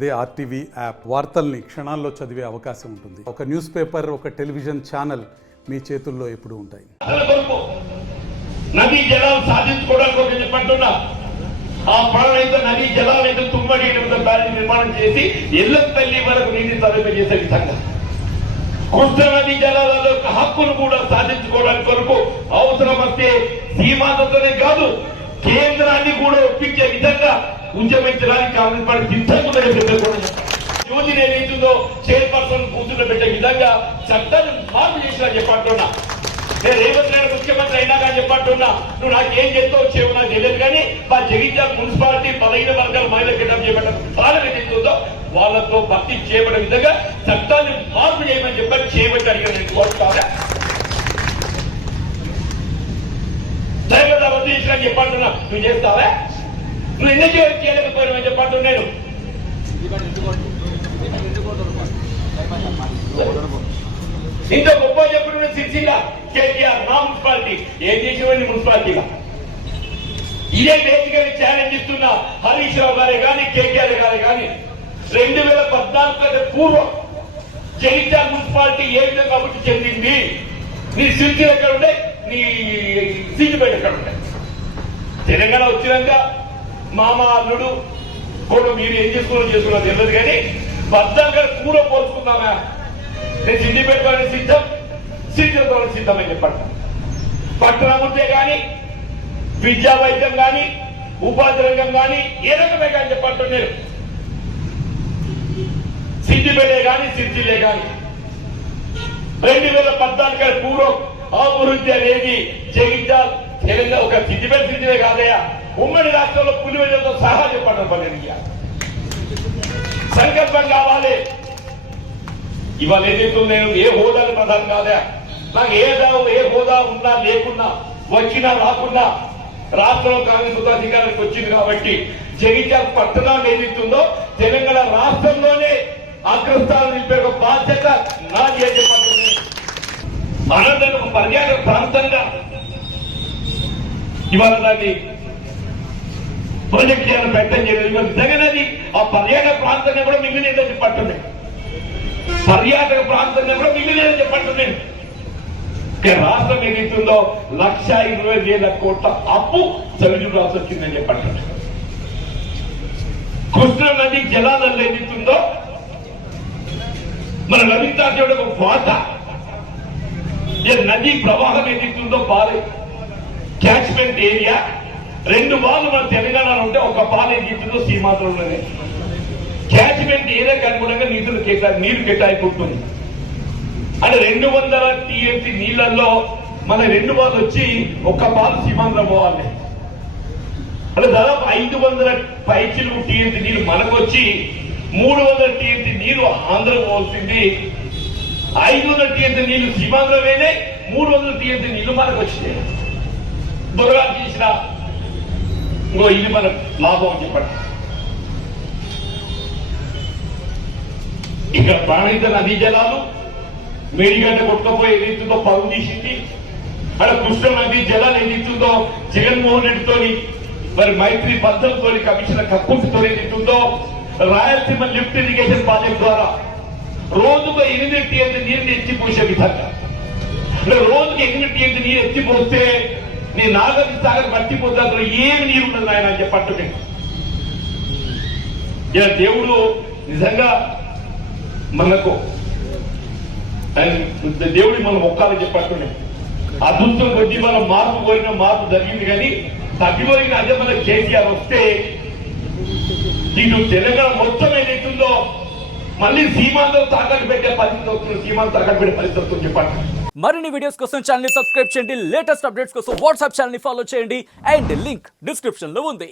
అదే RTV app వార్తల్ని క్షణాల్లో చదివే అవకాశం ఉంటుంది. ఒక న్యూస్ పేపర్, ఒక టెలివిజన్ ఛానల్ మీ చేతుల్లో ఎప్పుడూ ఉంటాయి. నదీ జలాలు సాధించుకోవడానికి చెప్పంటున్నా ఆ ప్రాణైతే నదీ జలాలైతే తుమ్మడి బ్యాలెన్స్ నిర్మాణం చేసి ఎల్లపల్లి వరకు నీటి తరలింపు చేసే విధంగా కృష్ణ నదీ జలాలలో హక్కును కూడా సాధించుకోవడానికి కొరకు అవసరం వస్తే సీమాంతతోనే కాదు కేంద్రాన్ని కూడా ఒప్పించే విధంగా ఉద్యమించడానికి కాంగ్రెస్ పార్టీ సిద్ధంగా యువతిని ఏదైతుందో చైర్పర్సన్ కూర్చుని పెట్టే విధంగా చట్టాన్ని మార్పు చేసినా చెప్పంటున్నా. నేను రేవంత్ రెడ్డి ముఖ్యమంత్రి అయినా కానీ చెప్పంటున్నా, నువ్వు నాకేం చేస్తావు చేయవు నాకు తెలియదు, కానీ మా జగిత్యాల మున్సిపాలిటీ 15 వర్గాల మహిళలు కిటప్ చేయబడ్డ పాలన ఏదైతుందో వాళ్ళతో భర్తీ చేయబడే విధంగా చట్టాన్ని మార్పు చేయమని చెప్పని చేయబట్టి అడిగిన నేను కోరుతాగా భర్తీ చేసినా చెప్పంటున్నా. నువ్వు చేస్తావా? నువ్వు ఎందుకు చేయలేకపోయినా చెప్పంటున్నా. నేను ఇంత గొప్ప చెప్పిన సిరిసిల్ల కేటీఆర్ నా మున్సిపాలిటీ ఏం చేసేవాడిని మున్సిపాలిటీగా ఇదే బేసికల్ ఛాలెంజ్ ఇస్తున్నా. హరీష్ రావు గారే కానీ కేటీఆర్ గారే కానీ 2014 కంటే పూర్వం జగిత్యాల మున్సిపాలిటీ ఏ విధంగా అభివృద్ధి చెందింది, నీ సిరిసిల్ల ఎక్కడ ఉండే, నీ సీటుపేట ఎక్కడ ఉంటాయి. తెలంగాణ వచ్చినాక మామ అల్లుడు కూడా మీరు ఏం చేసుకున్నా తెలియదు, కానీ బద్దంగా కూడా పోల్చుకుందామా. నేను సిద్దిపేట సిద్ధం, సిద్ధితో సిద్ధమని చెప్పండి. పట్టణాభివృద్ధి కానీ విద్యా వైద్యం కానీ ఉపాధి రంగం కానీ ఏ రకమే కానీ చెప్పండి. నేను సిద్దిపేటే కానీ సిరిసిల్లే కానీ 2014 పూర్వం అభివృద్ధి అనేది జగిత్యాల తెలంగాణ ఒక సిద్దిపేట సిద్ధివే కాదయా, ఉమ్మడి రాష్ట్రంలో పులివెందులతో సహా చెప్పడం పని సంకల్పం కావాలి. ఇవాళ ఏదైతే నేను ఏ హోదాలు ప్రధానం కాదా, నాకు ఏ హోదా ఉన్నా లేకున్నా వచ్చినా రాకున్నా రాష్ట్రంలో కాంగ్రెస్ అధికారానికి వచ్చింది కాబట్టి జగిత్యాల పట్టణం ఏదైతుందో తెలంగాణ రాష్ట్రంలోనే అగ్రస్థానం నిలిపే ఒక బాధ్యత నాది అని చెప్పండి. అనంతరం ఒక పర్యాటక ప్రాంతంగా ఇవాళ దాన్ని ప్రాజెక్ట్ చేయాలని ప్రయత్నం చేయలేదు. నిజంగానే ఆ పర్యాటక ప్రాంతాన్ని కూడా మిగిలిందని చెప్పండి. పర్యాటక ప్రాంతాన్ని కూడా మిగిలిందని చెప్పండి. రాష్ట్రం ఏదైతుందో 1,20,000 కోట్ల అప్పు చవిచూడాల్సి వచ్చిందని చెప్పండి. కృష్ణా నది జలాలలో ఏదైతుందో మన రవితాదేవుడు ఒక కోట నదీ ప్రవాహం ఏదైతుందో పాలే క్యాచ్మెంట్ ఏరియా 2 బాలు మన తెలంగాణలో ఉంటే ఒక పాలు ఏదైతుందో సీమాంధ్రంలోనే క్యాచ్మెంట్ ఏరియాకి అనుగుణంగా నీరు కేటాయింపుంటుంది. అంటే 200 టీఎంసీ నీళ్లలో మన 2 బాలు వచ్చి ఒక పాలు సీమాంధ్రం పోవాలి. అంటే దాదాపు 500 పైచిలు టీఎంసీ నీళ్లు మనకు వచ్చి 300 టీఎంసీ నీరు ఆంధ్ర పోవాల్సింది. 500 టీఎంసీ నీళ్లు సీమాంధ్రం వేనే, 300 టీఎంసీ నీళ్లు మనకు వచ్చినాయి. దొరగా చేసిన ఇది మన లాభం చెప్పండి. ఇక్కడ ప్రాణహిత నదీ జలాలు మేడిగడ్డ కొట్టుకపోయి ఏదైతుందో పరుగు తీసింది. అక్కడ కృష్ణ నదీ జలాలు ఏదైతుందో జగన్మోహన్ రెడ్డితోని మరి మైత్రి బంధంతో కమిషనర్ కక్కుర్తితో ఏదైతుందో రాయలసీమ లిఫ్ట్ ఇరిగేషన్ ప్రాజెక్ట్ ద్వారా రోజుకు 8 టీఎంసీ నీరుని ఎత్తిపోసే విధంగా, రోజుకి 8 టీఎంసీ నీరు ఎత్తిపోస్తే నీ నాగరి సాగర్ మట్టిపోతే అందులో ఏమి నీరు ఉన్నది ఆయన అని చెప్పండి. ఇలా దేవుడు నిజంగా మనకు దేవుడి మనం ఒక్కాలని చెప్పండి. అదృష్టం కొద్ది మనం మార్పు కోరిన మార్పు జరిగింది, కానీ తగ్గిపోయిన అదే మన కేసీఆర్ వస్తే ఇటు తెలంగాణ మొత్తం ఏదైతుందో మళ్ళీ సీమాంధ్రం తాకట్టు పెట్టే పరిస్థితి వస్తుంది. సీమాంధ్రం తాకట్టు పెట్టే పరిస్థితి వస్తుంది చెప్పండి. మరిన్ని వీడియోస్ కోసం ఛానల్ ని సబ్స్క్రైబ్ చేయండి. లేటెస్ట్ అప్డేట్స్ కోసం వాట్సాప్ ఛానల్ ని ఫాలో చేయండి. అండ్ లింక్ డిస్క్రిప్షన్ లో ఉంది.